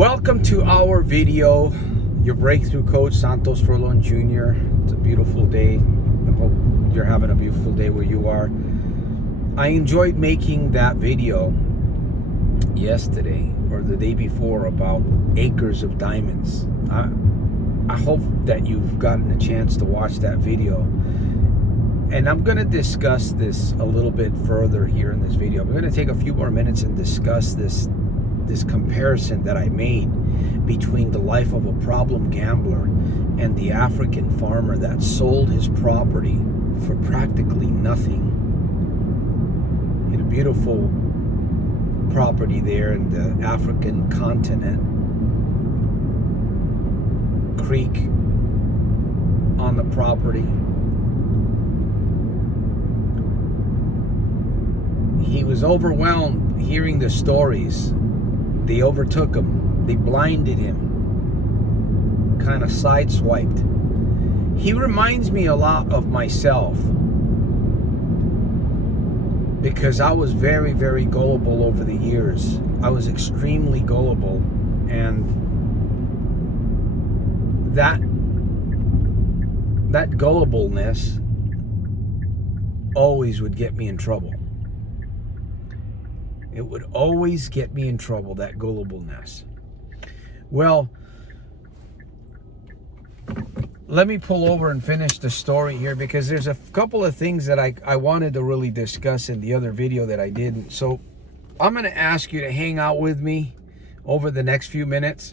Welcome to our video, your breakthrough coach, Santos Jr. It's a beautiful day. I hope you're having a beautiful day where you are. I enjoyed making that video yesterday or the day before about acres of diamonds. I hope that you've gotten a chance to watch that video. And I'm going to discuss this a little bit further here in this video. I'm going to take a few more minutes and discuss this comparison that I made between the life of a problem gambler and the African farmer that sold his property for practically nothing. He had a beautiful property there in the African continent, creek on the property. He was overwhelmed hearing the stories. They overtook him. They blinded him. Kind of sideswiped. He reminds me a lot of myself because I was very, very gullible over the years. I was extremely gullible, and that gullibleness always would get me in trouble. It would always get me in trouble, that gullibleness. Well, let me pull over and finish the story here because there's a couple of things that I wanted to really discuss in the other video that I didn't. So I'm going to ask you to hang out with me over the next few minutes.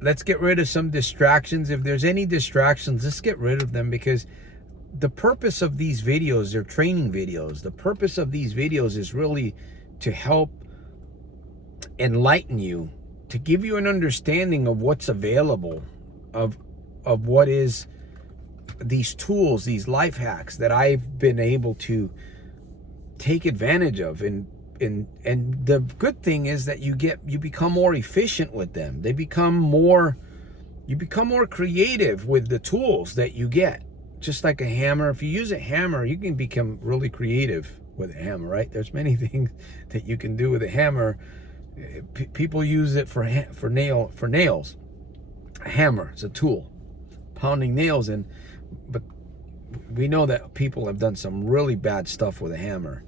Let's get rid of some distractions. If there's any distractions, let's get rid of them, because the purpose of these videos, they're training videos. The purpose of these videos is really to help enlighten you, to give you an understanding of what's available, of what is these tools, these life hacks that I've been able to take advantage of. And the good thing is that you become more efficient with them. You become more creative with the tools that you get. Just like a hammer, if you use a hammer, you can become really creative with a hammer, right? There's many things that you can do with a hammer. People use it for nails. A hammer is a tool, pounding nails in. But we know that people have done some really bad stuff with a hammer.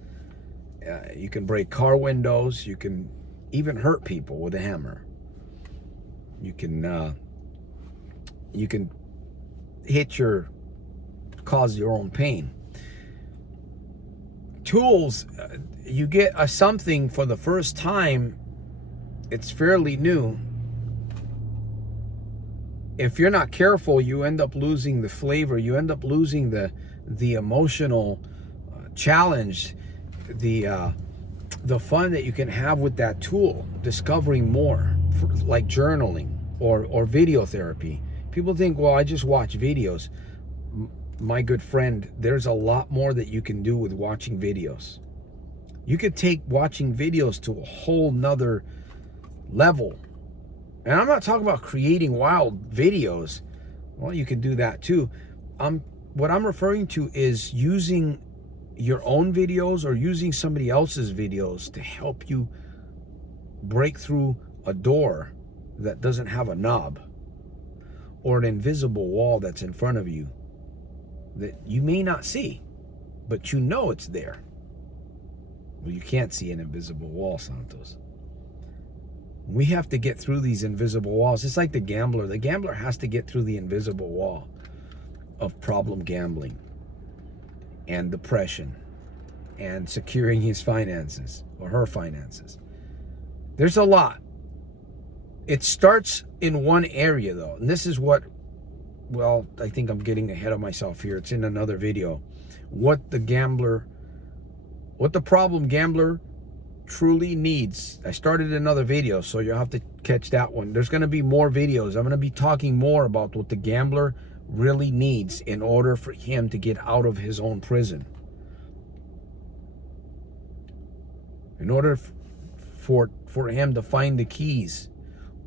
You can break car windows. You can even hurt people with a hammer. You can cause your own pain. Tools, you get something for the first time, it's fairly new. If you're not careful, you end up losing the flavor. You end up losing the emotional challenge, the fun that you can have with that tool, discovering more, like journaling or video therapy. People think, well, I just watch videos. My good friend, there's a lot more that you can do with watching videos. You could take watching videos to a whole nother level. And I'm not talking about creating wild videos. Well, you can do that too. What I'm referring to is using your own videos or using somebody else's videos to help you break through a door that doesn't have a knob, or an invisible wall that's in front of you that you may not see, but you know it's there. Well, you can't see an invisible wall, Santos. We have to get through these invisible walls. It's like the gambler. The gambler has to get through the invisible wall of problem gambling and depression and securing his finances or her finances. There's a lot. It starts in one area, though, and this is what, well, I think I'm getting ahead of myself here. It's in another video. What the problem gambler truly needs. I started another video, so you'll have to catch that one. There's going to be more videos. I'm going to be talking more about what the gambler really needs in order for him to get out of his own prison. In order for him to find the keys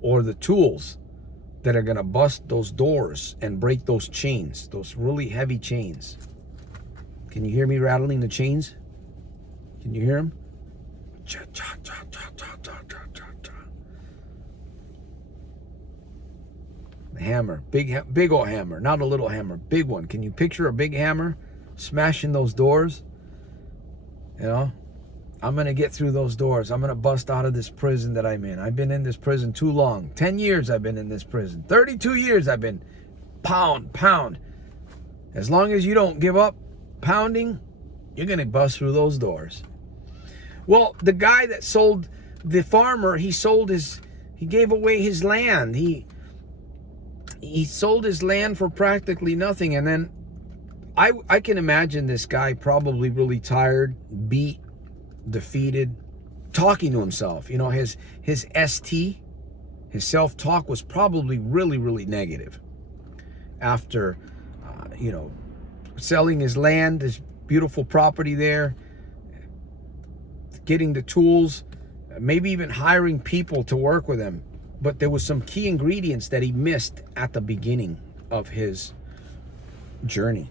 or the tools that are going to bust those doors and break those chains, those really heavy chains. Can you hear me rattling the chains? Can you hear them? Cha, cha, cha, cha, cha, cha, cha, cha, cha. hammer, big old hammer, not a little hammer, big one. Can you picture a big hammer smashing those doors? You know, I'm going to get through those doors. I'm going to bust out of this prison that I'm in. I've been in this prison too long. 10 years I've been in this prison. 32 years I've been pound. As long as you don't give up pounding, you're going to bust through those doors. Well, the guy that sold, the farmer, he gave away his land. He sold his land for practically nothing. And then I can imagine this guy probably really tired, beat, defeated, talking to himself. You know, his ST, his self-talk was probably really, really negative. After, you know, selling his land, his beautiful property there, getting the tools, maybe even hiring people to work with him. But there was some key ingredients that he missed at the beginning of his journey.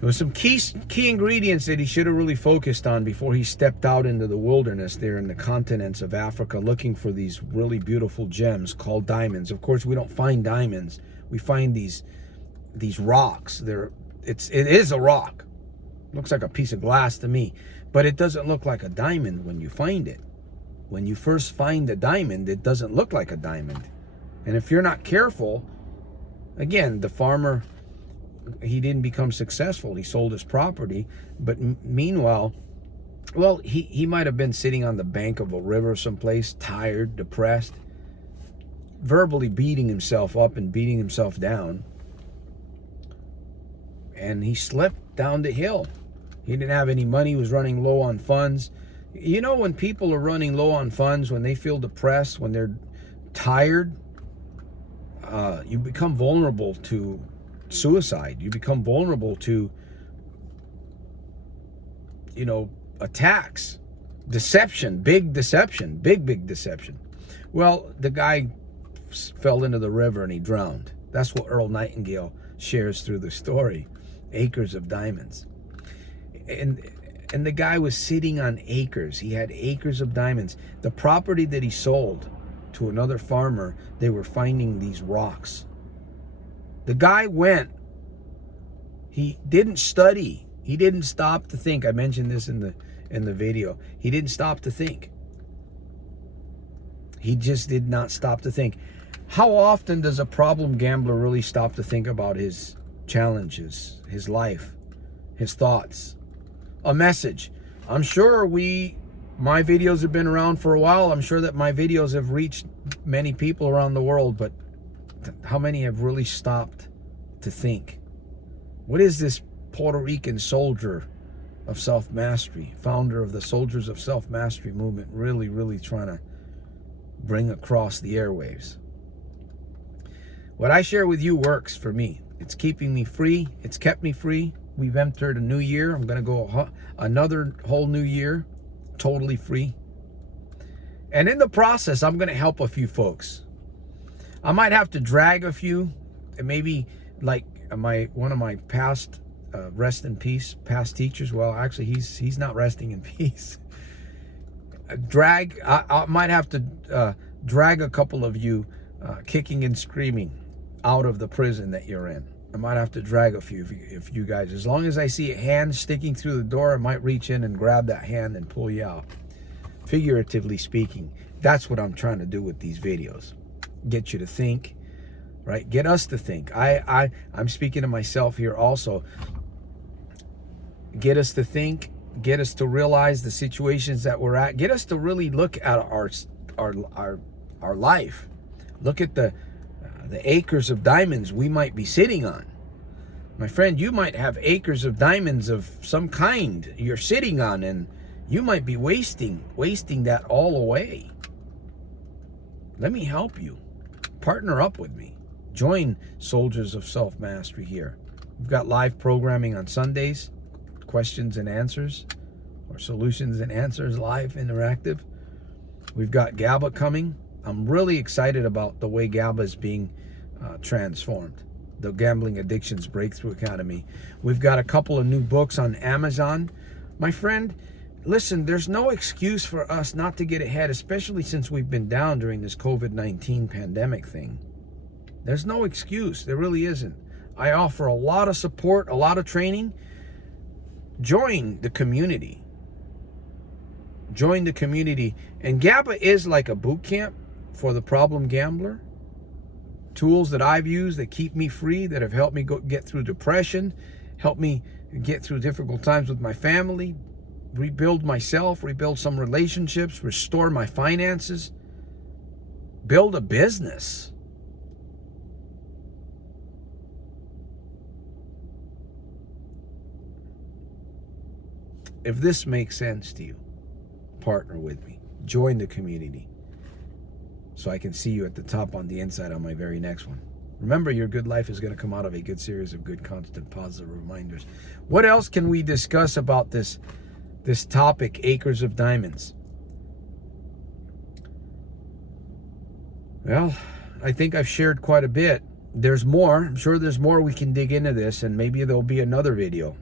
There was some key ingredients that he should have really focused on before he stepped out into the wilderness there in the continents of Africa, looking for these really beautiful gems called diamonds. Of course, we don't find diamonds. We find these rocks. It is a rock. Looks like a piece of glass to me, but it doesn't look like a diamond when you find it. When you first find a diamond, it doesn't look like a diamond. And if you're not careful, again, the farmer, he didn't become successful. He sold his property, but meanwhile, well, he might have been sitting on the bank of a river someplace, tired, depressed, verbally beating himself up and beating himself down. And he slipped down the hill. He didn't have any money. He was running low on funds. You know, when people are running low on funds, when they feel depressed, when they're tired, you become vulnerable to suicide. You become vulnerable to, you know, attacks, deception, big deception. Well, the guy fell into the river and he drowned. That's what Earl Nightingale shares through the story, acres of diamonds. And the guy was sitting on acres. He had acres of diamonds. The property that he sold to another farmer, they were finding these rocks. The guy went. He didn't study. He didn't stop to think. I mentioned this in the video. He didn't stop to think. He just did not stop to think. How often does a problem gambler really stop to think about his challenges, his life, his thoughts? A message. I'm sure my videos have been around for a while. I'm sure that my videos have reached many people around the world, but how many have really stopped to think? What is this Puerto Rican soldier of self-mastery, founder of the Soldiers of Self-Mastery movement, really, really trying to bring across the airwaves? What I share with you works for me. It's keeping me free. It's kept me free. We've entered a new year. I'm going to go another whole new year, totally free. And in the process, I'm going to help a few folks. I might have to drag a few, and maybe like one of my past rest in peace past teachers. Well, actually, he's not resting in peace. I might have to drag a couple of you kicking and screaming out of the prison that you're in. I might have to drag a few of you guys. As long as I see a hand sticking through the door, I might reach in and grab that hand and pull you out. Figuratively speaking, that's what I'm trying to do with these videos. Get you to think, right? Get us to think. I'm speaking to myself here also. Get us to think. Get us to realize the situations that we're at. Get us to really look at our life. Look at the acres of diamonds we might be sitting on. My friend, you might have acres of diamonds of some kind you're sitting on, and you might be wasting that all away. Let me help you. Partner up with me. Join Soldiers of Self-Mastery here. We've got live programming on Sundays, questions and answers, or solutions and answers, live, interactive. We've got GABA coming. I'm really excited about the way GABA is being transformed. The Gambling Addictions Breakthrough Academy. We've got a couple of new books on Amazon. My friend, listen, there's no excuse for us not to get ahead, especially since we've been down during this COVID-19 pandemic thing. There's no excuse. There really isn't. I offer a lot of support, a lot of training. Join the community. Join the community. And GABA is like a boot camp for the problem gambler. Tools that I've used that keep me free, that have helped me get through depression, helped me get through difficult times with my family, rebuild myself, rebuild some relationships, restore my finances, build a business. If this makes sense to you, partner with me. Join the community so I can see you at the top on the inside on my very next one. Remember, your good life is going to come out of a good series of good, constant, positive reminders. What else can we discuss about this topic, Acres of Diamonds? Well, I think I've shared quite a bit. There's more. I'm sure there's more we can dig into this, and maybe there'll be another video.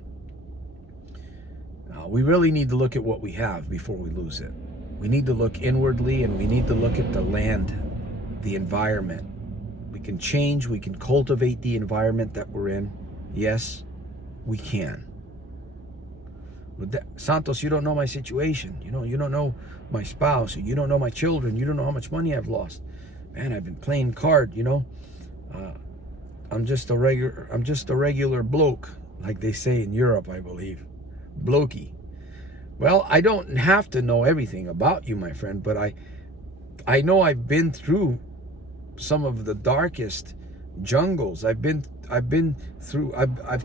We really need to look at what we have before we lose it. We need to look inwardly, and we need to look at the land, the environment. We can change, we can cultivate the environment that we're in. Yes, we can. But Santos, you don't know my situation. You don't know my spouse. You don't know my children. You don't know how much money I've lost. Man, I've been playing card, I'm just a regular bloke, like they say in Europe, I believe. Blokey. Well, I don't have to know everything about you, my friend, but I know I've been through some of the darkest jungles. I've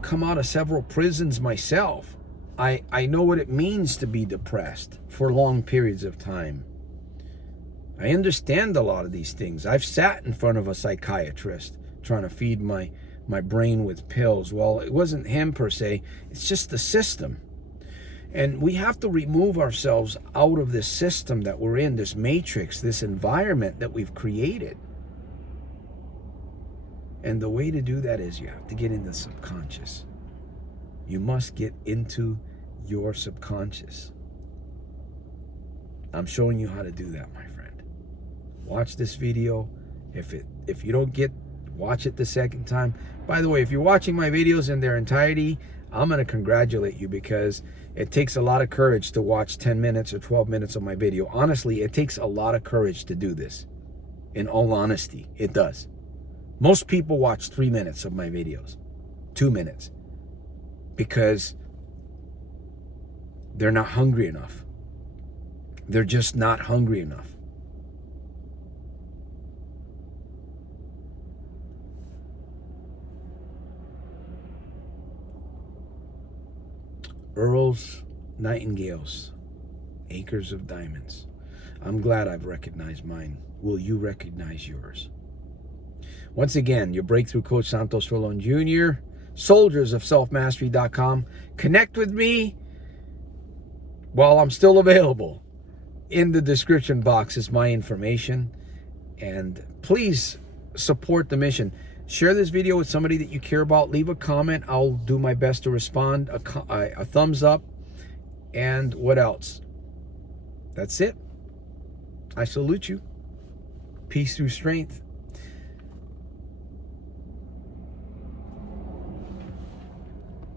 come out of several prisons myself. I know what it means to be depressed for long periods of time. I understand a lot of these things. I've sat in front of a psychiatrist trying to feed my brain with pills. Well, it wasn't him per se. It's just the system. And we have to remove ourselves out of this system that we're in, this matrix, this environment that we've created. And the way to do that is you have to get into the subconscious. You must get into your subconscious. I'm showing you how to do that, my friend. Watch this video. If you don't watch it the second time. By the way, if you're watching my videos in their entirety, I'm going to congratulate you, because it takes a lot of courage to watch 10 minutes or 12 minutes of my video. Honestly, it takes a lot of courage to do this. In all honesty, it does. Most people watch 3 minutes of my videos, 2 minutes, because they're not hungry enough. They're just not hungry enough. Earls, Nightingales, Acres of Diamonds. I'm glad I've recognized mine. Will you recognize yours? Once again, your breakthrough coach, Santos Rolon Jr., Soldiersofselfmastery.com. Connect with me while I'm still available. In the description box is my information. And please support the mission. Share this video with somebody that you care about. Leave a comment. I'll do my best to respond. A thumbs up. And what else? That's it. I salute you. Peace through strength.